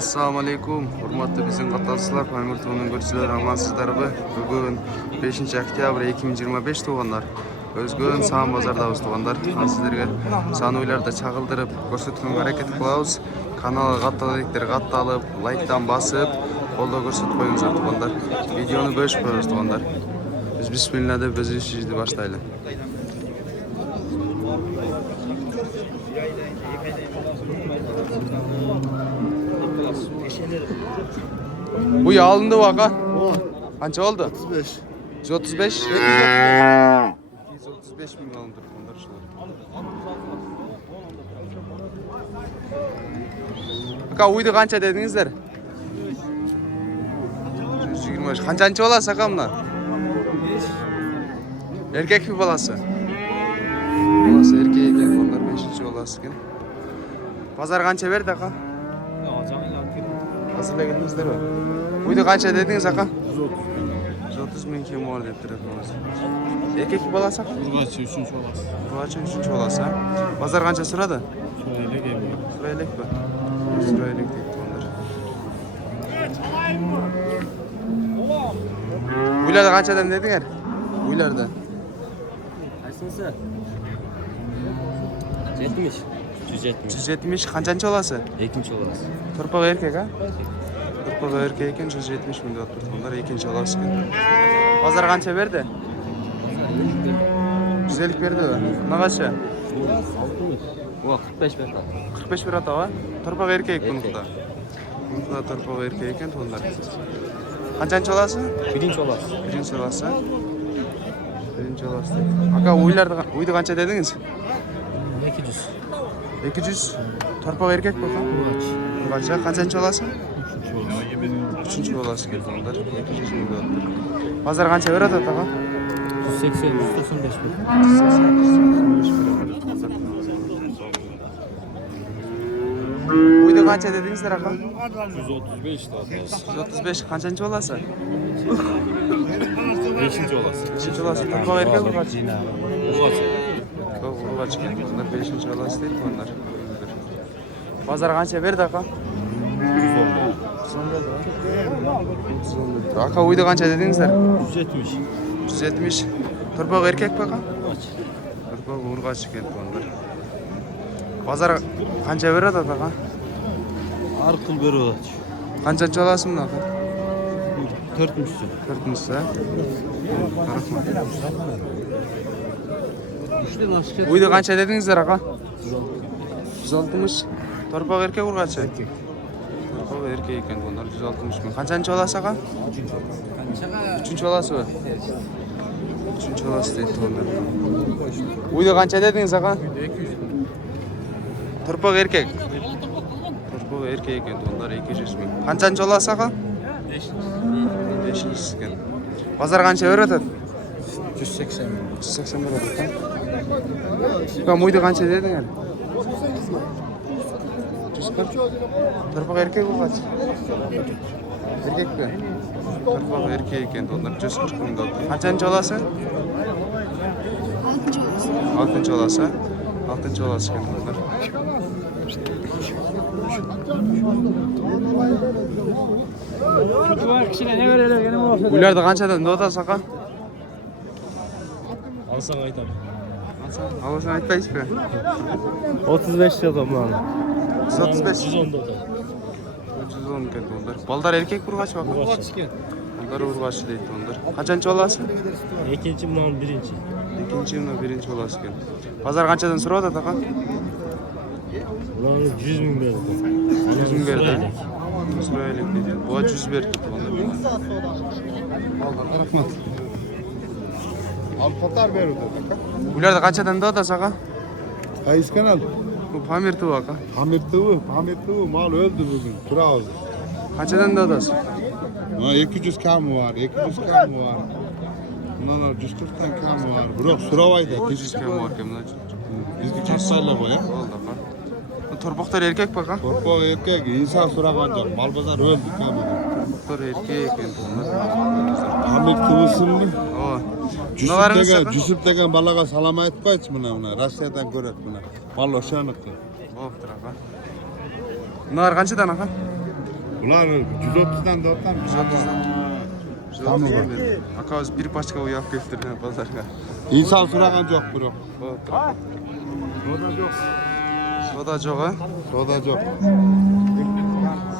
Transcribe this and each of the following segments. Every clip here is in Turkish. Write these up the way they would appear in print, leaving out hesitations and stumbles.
Assalamu alaikum, hurmatly bizim qatnashchilar, Pamir tuğunun görüşçüler, amansızlarыбы. Bugün 5 oktyabr 2025 tuğanlar. Özgün sağın bazardabız tuğanlar. Sizlerge san oylarda çağıldırıp, görsetken hareket kılabız. Kanala qattalikler qattalып, like'tan basıp, kolda görset koyuңuzlar tuğanlar. Videonu bölüşüp koyuyoruz tuğanlar. Biz bismillah deb öz işimizni başlaylı. Bu yağılındı vaka. Kaça oldu? 35. 135. 235 milyon alındı bunlar şunlar. Aka uydu kança dedinizler? 125. Kançançı olası aka bunlar? Erkek mi balası? Balası erkek ekan bunlar 5. olası ekan. Pazar kança verdi aka? Hazırlayanınızlar var. Uydu kança dediniz aka? 130 bin kim var deyip durasınız. Erkek mi balası? Urgaçı 3. olası. Urgaçı 3. olası. Pazar kança sırada? Sırayla geliyor. Sırayla mi? Sırayla deyip onlar. Uylarda kançadan dediler? Uylarda. Kaçsınsa? 70. 170. 170 kançançı olası? 2. olası. Torpağı erkek ha? Torpağı erkek eken 170 bin deyip onlar 2. olası. Pazar kança verdi? 150 verdi de. Ne kaça? O 45 ben. 45 bir hata var. Torpağı erkek bunukta. Bunukta torpağı erkek eken onlar. Kançançı olası? 1. olası. 1. olası. 1. olası. Aka uydu kança dediniz? 200. 200. Torpağı erkek bakalım. Urgaç. Kaça? Kançançı olası? 3. 3. olası geldi onlar. 200 milyon. Pazar kança ver hata tağa? 180, 195 bin. Uydu kança dedinizler aka? 135 daha. 135 kançançı olası? 5. olası. 5. olası. Torpağı erkek mi kaç? Urgaç. Urgaç geldi. Onlar 5. olası değil mi onlar? Pazar kança verdi aka? 110. Aka uydu kança dedinizler? 170. 170. Torpağı erkek baka? Urgaç. Torpağı urgaç geldi onlar. Pazar kança verdi aka? Arkıl bir urgaç. Kançançı olası mı aka? 4 müsün? 4 müsü ha? İşte nasıl? Uydu kança dedinizler aka? 160. Torpağı erkek urgaç. Torpağı erkek eken bunlar 160 bin. Kançançı olası aka? 3. olası mı? 3. olası deyip onlar. Uydu kança dediniz aka? 200. Torpağı erkek. Torpağı erkek eken onlar 200 bin. Kançançı olası aka? 5. eken. Pazar kança öğretin? 180 bin. 180 lira tutun. Kam uydu kança dedin yani? 140. Torpağı erkek bu kaç? Erkek mi? Torpağı erkek eken onlar 140 bin doldu. Kançançı olası? 6. olası. 6. olası eken onlar. Uylarda kançadan doğda saka? Alsan aytam. Alasın aytpaysiz mı? 35 yazam lan. 135. 110 da. 110 eken onlar. Baldar erkek urgaç bak. Baldar urgaç deydi onlar. Kaçançı olası? İkinci bundan birinci. 2. yılda 1. olası eken. Pazar kançadan sırada da taka? Ulan 100 bin verdi. 100 bin verdi ha? Sırayla dedi. Bu 100 verdi. Rahmet. Al patar ver orada. Uylarda kançadan da saka? Kayıs kanal. Bu Pamir tuğu aka. Hamit tıvı mal öldü bugün. Turavuz. Kançadan da odası? Ha 200 kamı var, 200 kamı var. Bunlar 140'tan kamı var. Bırak Suravay'da. 200 km var kemler. Bizgi çatsayla bu ya. Oldu aka. Torpaklar erkek baka? Torpağı erkek, insan suraganacak. Mal pazar öldü kamı. Torpaklar erkek eken onlar. Hamit tıvısın mı? O. Ne var saka? Cüsüp degen balaga salama etmeyiz buna. Rusya'dan görek buna. Mal oşanıklı. Boptur aka. Ne var kançadan aka? Ular 130'dan da ortam. 130'dan. Tamam. Aka biz bir paçka uyap keltirdi pazarga. İnsan suragan yok bro. Soda joq ha? Soda yok.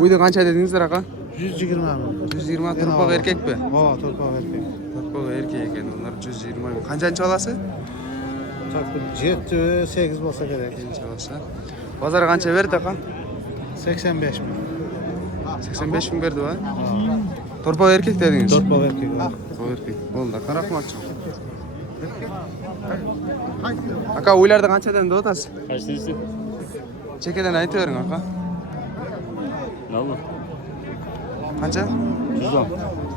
Uyda qancha dedingizlar aka? 120 mi? 120 turpoq erkekmi? Ha, turpoq erkek. Turpoq erkek ekan, ular 120. Qanchanchi olasi? Takdim 7-8 bo'lsa kerak. Olsa. Bozor qancha berdi aka? 85 mi? 85 ming berdi va? Turpoq erkek dedingiz. Turpoq erkek. Turpoq erkek. Bo'ldi, aka rahmat. Aka uylarda qanchadan deb o'tasiz? Kaçtayısın? Chekadan aytavering aka. Ne oldu? Qancha? 110.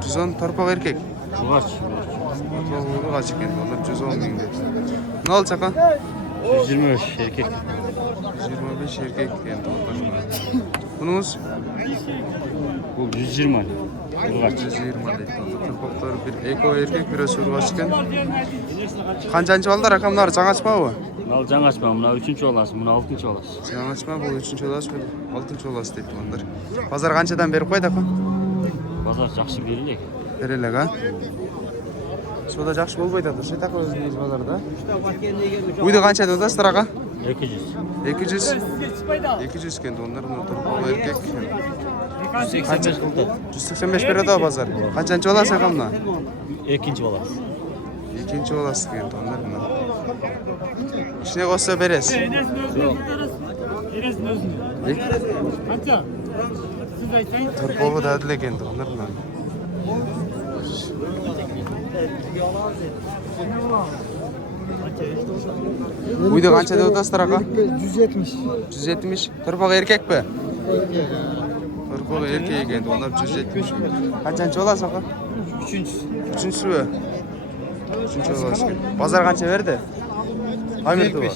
110 turpoq erkek. Çuvaç. Turpoq urg'och ekan, ular 110 ming dedi. Ne oldu aka? 125 erkek. 125 erkek ekan ular. Bununuz Bu 120. Urgaç. 120 deydi. Turpoqlar bir eko erkek, bir urg'och ekan. Qanchanchi oldilar akamlar, жаңачпабы? Al can açma. Buna 3. olasın. Buna 6. olasın. жаңачма, бұл 3-ші оласы, бұл 6-ші оласы deydi onlar. Bazar qanchadan berip qo'ydi aka? Pazar жақсы берілек. Berelek ha? Soda жақсы болбайды ата, şey takı özünüz bazarda. Uyda qancha deb o'tasizlar aka? 200. 200 ekan onlar, bunu turpoq erkek. 185 kıldı. 185 beradi bazar. Qanchanchi olasi aka buna? 2. olasın. 2-chi olasi ekan onlar buni. İşine qo'shsa berasiz. Turpog'i dadil ekan onlar buni. Uyda qancha deb o'tasizlar aka? 170. 170. Turpoq erkekmi? Turpoq erkek ekan, onlar 170. Qanchanchi olasi aka? 3-chisi. 3-chi olasi ekan. Bozor qancha berdi? Pamirtova.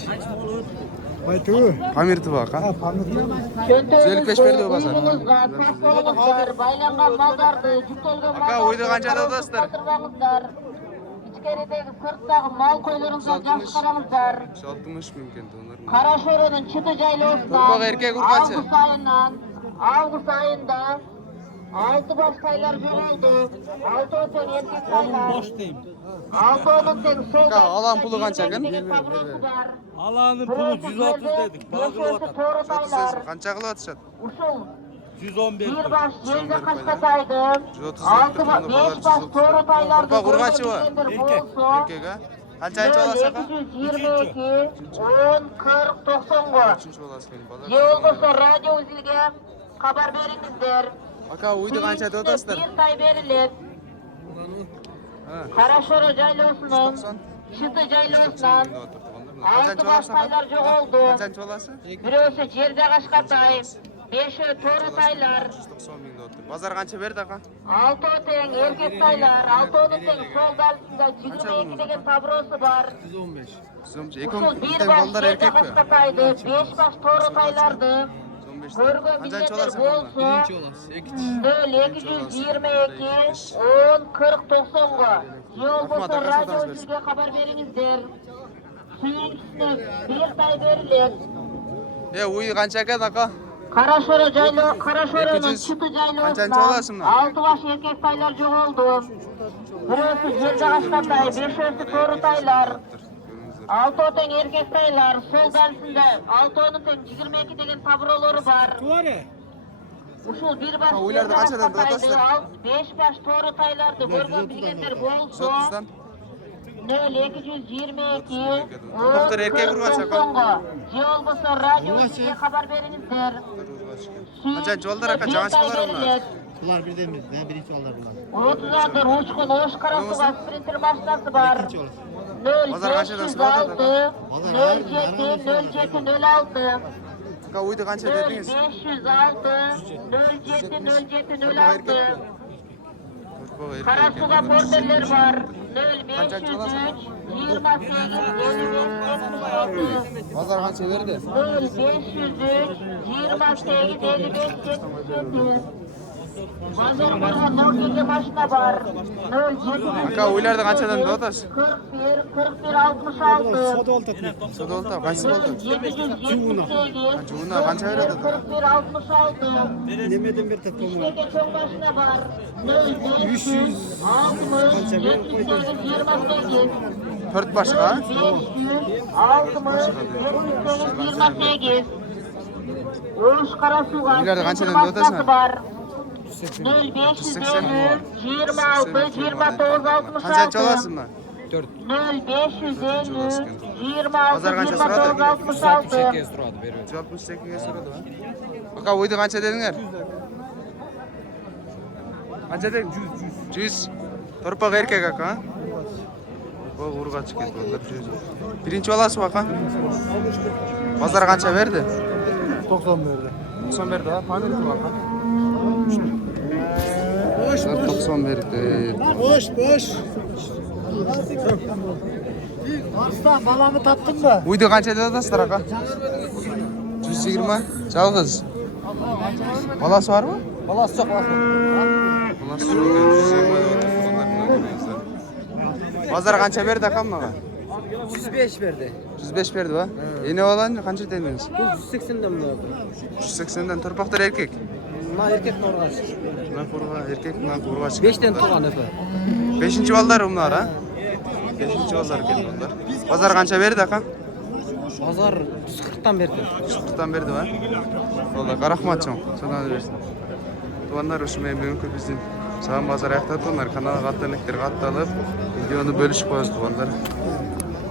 Pamirtova aka. 155 berdi o bozor. Baylangan maldardı, yüktölgen Aka uyda qancha deb o'tasizlar? İçkerideki sırttaki mal koylarınızı yaxşı karamızlar. 60 ming ekan onlar. Karaşöre'nin çıtı jaylı Turpoq olsa, erkek urgachi. Ağustos ayında 6 baş kaylar görüldü. 6 öten erkek kaylar. 6 öten söz. Aka alan pulu qancha ekan? Alanın pulu 130 dedik. Qancha qilib atishadi? Usul 111. bir baş yenge kaçkataydı. 6 baş 5 baş toru taylardı. Turpoq urgachi va? Erkek ha? Qanchanchi olasi aka? 222 10 40 90'ga. 3-chi olasi ekan bozor. Yolda radyo uzilge haber veringizler. Aka uyda qancha deb o'tasizlar? Bir tay verilir. Ha. Karaşora Caylosu'nun, Çıtı Caylosu'ndan 6 baş taylar çok oldu. Qancha olasi? Birisi Cerce Kaşkatay, 5'i Toru taylar, 190 ming deb o'tdi. Bozor qancha berdi aka? 6 öten erkek taylar, 6 öten sol dalsında 22 degen tabrosu var. 115. Usul bir Ekon baş ballar Cerce erkekmi? Kaşkatay'dı, 5 baş Toru taylardı. 115. Görgü Qancha milletler olasi? bolsa, 222 10 40 90'ga. Yol bolsa radyo sizge haber veringizler. Suyun üstüne bir tay verilir. Uy qancha ekan aka? Karaşora Caylo, Karaşora'nın 200. çıtı Kaçıncı Caylo'sundan olasın lan? 6 baş erkek taylar çok oldu. Birisi Cerce Kaşkatay, 5'i Toru taylar. 6 öten erkek taylar, sol dalsında 6 öten 22 degen tabroları var. Usul bir baş uylarda Cerce kaçadan Kaşkatay'dı, dağıtasın? 5 baş Toru taylardı. Görgün bilgenler bolsa. 130'dan. 222 Doktor erkek urgaç aka. Yol bolsa radyo sizge haber veringizler. Qancha oldilar aka? Жаңачмалар bunlar. Bular birdemiz, birinchi oldilar bular. 30'adır uçkun, oş karasuga sprinter maşinası var. 0 Bozor qanchadan 506 07 07 06 Aka uyda qancha 0 dedingiz? 506 07 07 06 Turpoq erkek. Karasuga porterler var. 0 503 28 55 Bozor qancha berdi? 0 503 28 55 77 Bazar barga Nokia'ga mashina var. 07. Aka uylarda qanchadan deb otasiz? 41, 41, 66. Soda olta, qaysi bo'ldi? 778. Juna qancha beradi? 41, 66. Demeden bir tek İşteki çok mashina var. 500, 60, 78, 28. 4 boshqa? 500, 60, 78, 28. Oğuz Karasuğ'a Uylarda qanchadan sentr deb otasan? maskasi var. 0550, 26, 29, 66. Qancha olasizmi? 0550, 26, Bazar qancha 29, so'radi? 66. 168 ga so'radi va. Aka uyda qancha dedinglar? Qancha deding? 100. Torpaq erkak aka. Bu urg'a chiqib ketdi. Birinchi olasiz aka? Bazar qancha berdi? 90 verdi. 90 berdi va. Famil kim aka? 90 berdi. Boş. Arslan balamı tattın mı? Uyda qancha dedasizlar aka? 120. Жалғыз. Balası var mı? Balası çok var. Balası yok. 120 Bazar qancha berdi aka bunaqa? 105 verdi. 105 berdi va. Ene olan qancha dedingiz? 180'den mi verdi? 180'den torpaqlar erkek. Bunlar erkek norgaç. Bunlar urg'a erkek, bunlar urg'a chiqdi. 5'ten tuğan efe. 5-chi ballar bunlar ha? 5-chi ballar keldi bunlar. Bazar qancha berdi aka? Pazar 140'tan verdi. 40'dan berdi va. Vallahi rahmat cho'ng. Sana bersin. Tuvanlar ушумен бүгүнкү биздин Саам базар аякталып, каналга аттанектер катталып, видеону бөлүшүп коебуз тугандар.